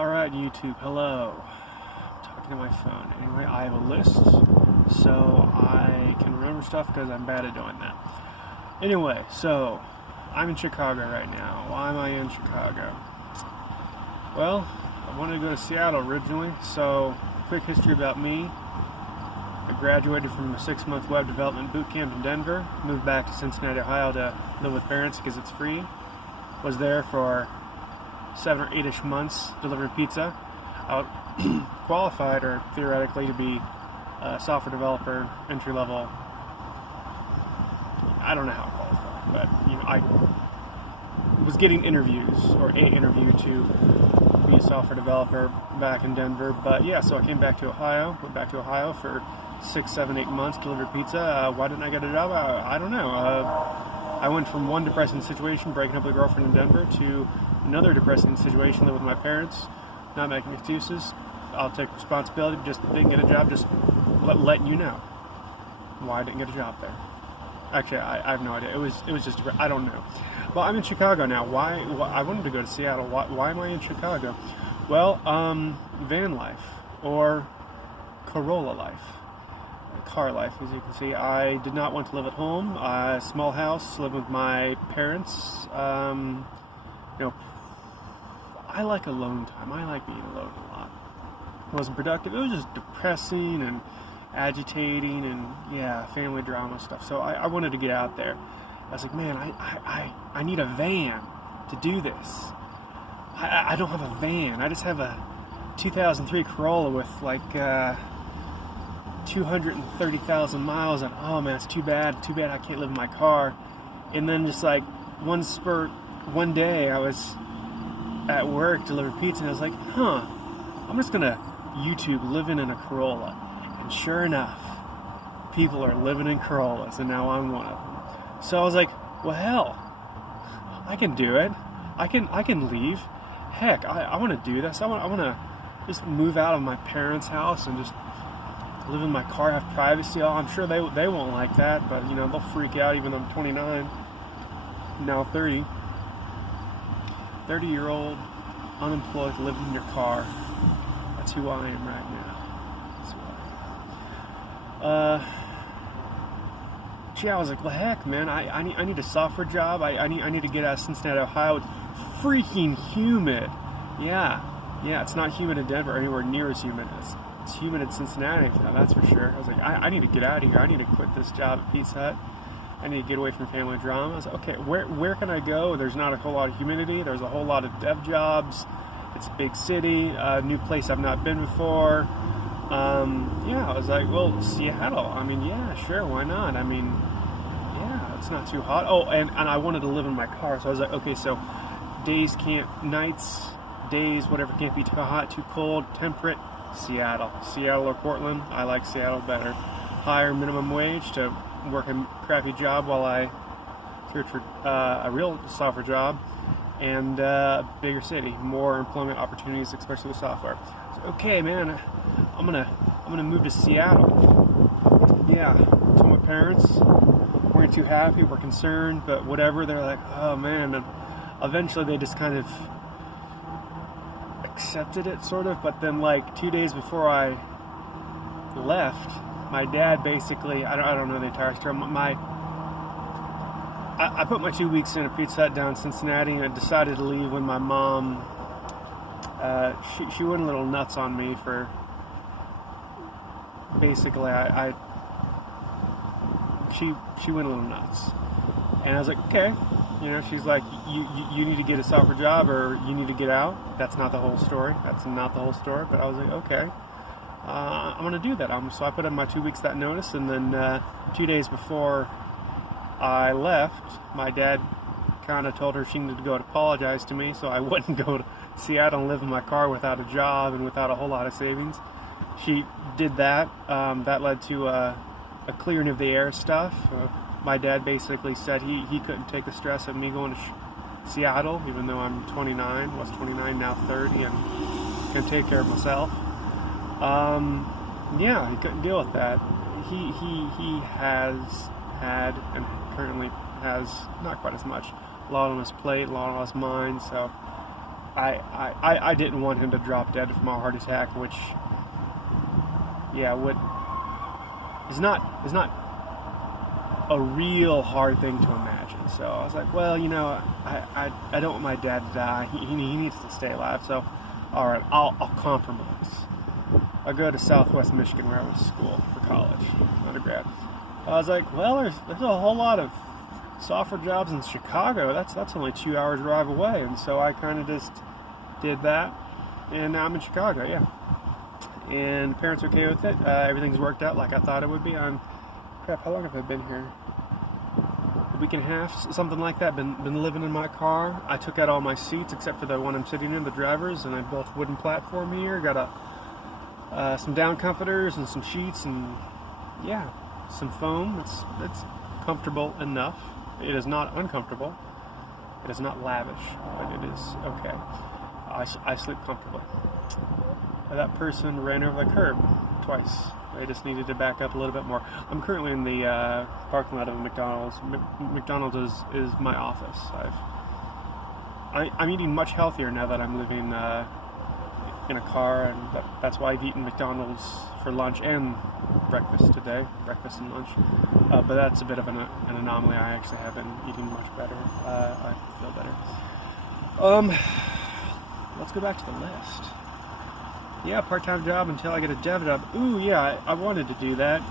Alright, YouTube, hello. I'm talking to my phone. Anyway, I have a list, so I can remember stuff because I'm bad at doing that. Anyway, so I'm in Chicago right now. Why am I in Chicago? Well, I wanted to go to Seattle originally, so quick history about me. I graduated from a 6-month web development boot camp in Denver, moved back to Cincinnati, Ohio to live with parents because it's free. Was there for 7 or 8-ish months delivering pizza. I was qualified, or theoretically, to be a software developer, entry level. I don't know how qualified, but I was getting interviews, or an interview to be a software developer back in Denver. But yeah, so I came back to Ohio, went back to Ohio for 6, 7, 8 months, delivered pizza. Why didn't I get a job? I don't know. I went from one depressing situation, breaking up with a girlfriend in Denver, to another depressing situation, living with my parents, not making excuses. I'll take responsibility. Just didn't get a job. Just letting you know why I didn't get a job there. Actually, I have no idea. It was just, I don't know. Well, I'm in Chicago now. Why I wanted to go to Seattle. Why am I in Chicago? Well, van life, or Corolla life. Car life, as you can see. I did not want to live at home. Small house, live with my parents. I like alone time. I like being alone a lot. It wasn't productive. It was just depressing and agitating and, yeah, family drama stuff. So I wanted to get out there. I was like, man, I need a van to do this. I don't have a van. I just have a 2003 Corolla with like 230,000 miles, and oh man, it's too bad I can't live in my car. And then just like one day I was at work delivering pizza, and I was like, I'm just gonna YouTube living in a Corolla. And sure enough, people are living in Corollas, and now I'm one of them. So I was like, well, hell, I can do it. I can leave. Heck, I want to do this. I want to just move out of my parents' house and just live in my car, have privacy. Oh, I'm sure they won't like that, but they'll freak out. Even though I'm 29, now 30. 30-year-old, unemployed, living in your car. That's who I am right now. That's who I am. I was like, well, heck, man, I need a software job. I need to get out of Cincinnati, Ohio. It's freaking humid. Yeah, it's not humid in Denver, anywhere near as humid. It's humid in Cincinnati, that's for sure. I was like, I need to get out of here. I need to quit this job at Pizza Hut. I need to get away from family drama. I was like, okay, where can I go? There's not a whole lot of humidity. There's a whole lot of dev jobs. It's a big city, a new place I've not been before. I was like, well, Seattle. I mean, yeah, sure, why not? I mean, yeah, it's not too hot. Oh, and I wanted to live in my car, so I was like, okay, so days, whatever, can't be too hot, too cold, temperate. Seattle or Portland. I like Seattle better. Higher minimum wage to work a crappy job while I search for a real software job, and bigger city, more employment opportunities, especially with software. So, okay, man, I'm gonna move to Seattle. Yeah, told my parents, weren't too happy, we're concerned, but whatever. They're like, oh man, and eventually they just kind of accepted it, sort of. But then like 2 days before I left, my dad basically, I don't know the entire story. I put my 2 weeks in a Pizza Hut down in Cincinnati, and I decided to leave when my mom, she went a little nuts on me for, basically, she went a little nuts. And I was like, okay. She's like, you need to get a software job, or you need to get out. That's not the whole story. But I was like, okay. I'm going to do that. So I put in my 2 weeks that notice, and then 2 days before I left, my dad kind of told her she needed to go and apologize to me so I wouldn't go to Seattle and live in my car without a job and without a whole lot of savings. She did that. That led to a clearing of the air stuff. My dad basically said he couldn't take the stress of me going to Seattle, even though I'm 29, was 29, now 30, and can take care of myself. He couldn't deal with that. He has had and currently has not quite as much, a lot on his plate, a lot on his mind. So I didn't want him to drop dead from a heart attack, which, yeah, is not a real hard thing to imagine. So I was like, well, I don't want my dad to die. He needs to stay alive. So, all right, I'll compromise. I go to Southwest Michigan, where I went to school for college, undergrad. I was like, well, there's a whole lot of software jobs in Chicago. That's only 2 hours drive away, and so I kind of just did that, and now I'm in Chicago. Yeah, and the parents are okay with it. Everything's worked out like I thought it would be. Crap, how long have I been here? A week and a half, something like that. Been living in my car. I took out all my seats except for the one I'm sitting in, the driver's, and I built a wooden platform here. Got some down comforters and some sheets and some foam. It's comfortable enough. It is not uncomfortable. It is not lavish, but it is okay. I sleep comfortably. That person ran over the curb twice. I just needed to back up a little bit more. I'm currently in the parking lot of a McDonald's. McDonald's is my office. I'm eating much healthier now that I'm living in a car, and that's why I've eaten McDonald's for lunch and breakfast today, breakfast and lunch. But that's a bit of an anomaly. I actually have been eating much better. I feel better. Let's go back to the list. Yeah, part-time job until I get a dev job. Ooh, yeah, I wanted to do that.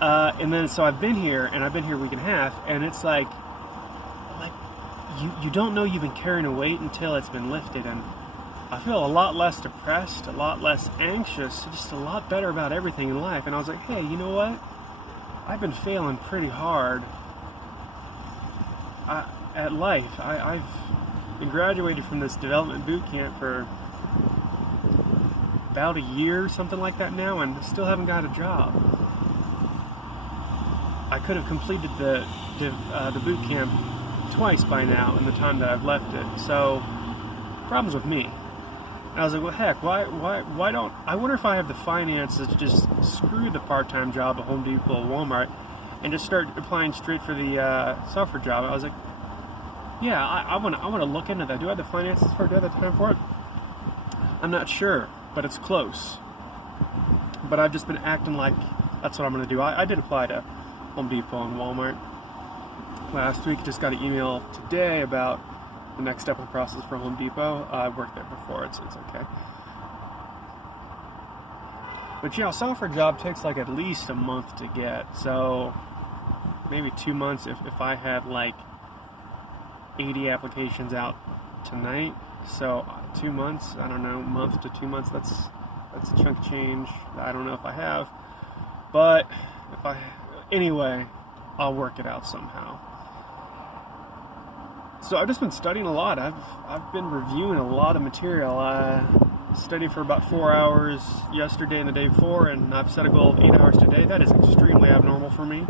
And then so I've been here a week and a half, and it's like you don't know you've been carrying a weight until it's been lifted, and I feel a lot less depressed, a lot less anxious, just a lot better about everything in life. And I was like, hey, you know what? I've been failing pretty hard at life. I've been graduated from this development boot camp for about a year, something like that now, and still haven't got a job. I could have completed the boot camp twice by now in the time that I've left it. So, problems with me. And I was like, well, heck, why don't I wonder if I have the finances to just screw the part-time job at Home Depot or Walmart and just start applying straight for the software job. I was like, yeah, I want to look into that. Do I have the finances for it? Do I have the time for it? I'm not sure, but it's close. But I've just been acting like that's what I'm going to do. I did apply to Home Depot and Walmart last week. Just got an email today about the next step in the process for Home Depot. I've worked there before. It's okay. But yeah, a software job takes like at least a month to get. So maybe 2 months if I had like 80 applications out tonight. So 2 months, I don't know, month to 2 months, that's a chunk of change. I don't know if I have. But anyway, I'll work it out somehow. So I've just been studying a lot. I've been reviewing a lot of material. I studied for about 4 hours yesterday and the day before, and I've set a goal of 8 hours today. That is extremely abnormal for me,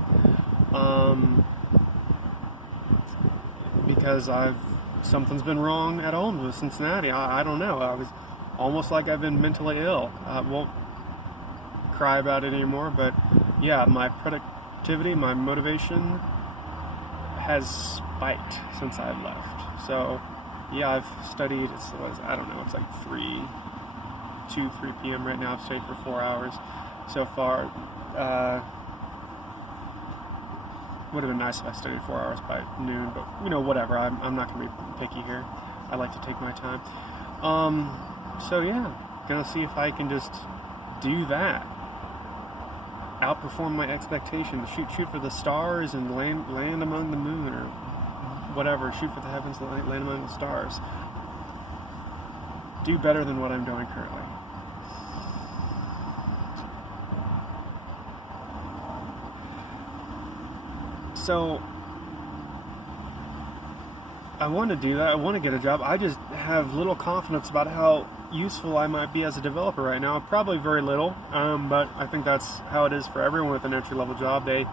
because something's been wrong at home with Cincinnati. I don't know. I was almost like I've been mentally ill. I won't cry about it anymore, but yeah, my productivity, my motivation has spiked since I've left. So yeah, I've studied, it's like 3 p.m. right now. I've studied for 4 hours so far. Would have been nice if I studied 4 hours by noon, but whatever. I'm not going to be picky here. I like to take my time. So yeah, gonna see if I can just do that. Outperform my expectations. Shoot for the stars and land among the moon, or whatever. Shoot for the heavens, land among the stars. Do better than what I'm doing currently. So I want to do that. I want to get a job. I just have little confidence about how useful I might be as a developer right now. Probably very little, but I think that's how it is for everyone with an entry-level job. They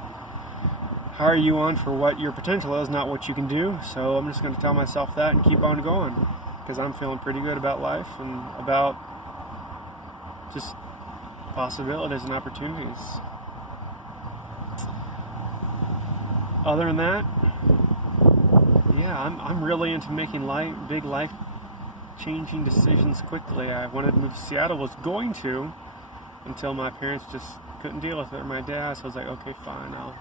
hire you on for what your potential is, not what you can do. So I'm just going to tell myself that and keep on going, because I'm feeling pretty good about life and about just possibilities and opportunities. Other than that, yeah, I'm really into making big life changing decisions quickly. I wanted to move to Seattle, was going to, until my parents just couldn't deal with it, or my dad, so I was like, okay, fine, I'll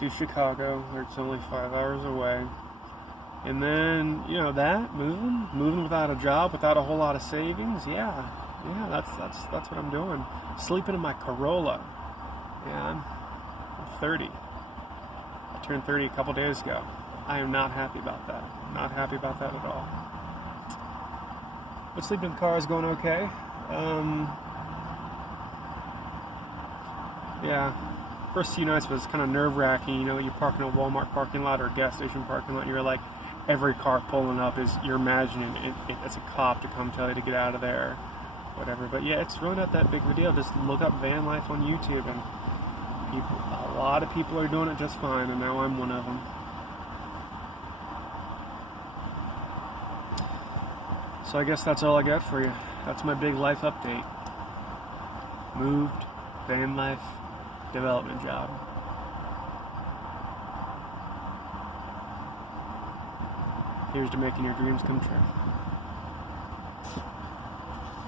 do Chicago, where it's only 5 hours away. And then, moving without a job, without a whole lot of savings, that's what I'm doing. Sleeping in my Corolla. Yeah, I'm 30. I turned 30 a couple days ago. I am not happy about that. Not happy about that at all. But sleeping in the car is going okay. First few nights was kind of nerve-wracking. You're parking in a Walmart parking lot or a gas station parking lot, and you're like, every car pulling up you're imagining it's a cop to come tell you to get out of there, whatever. But yeah, it's really not that big of a deal. Just look up van life on YouTube, and a lot of people are doing it just fine, and now I'm one of them. So I guess that's all I got for you. That's my big life update. Moved, van life, development job. Here's to making your dreams come true.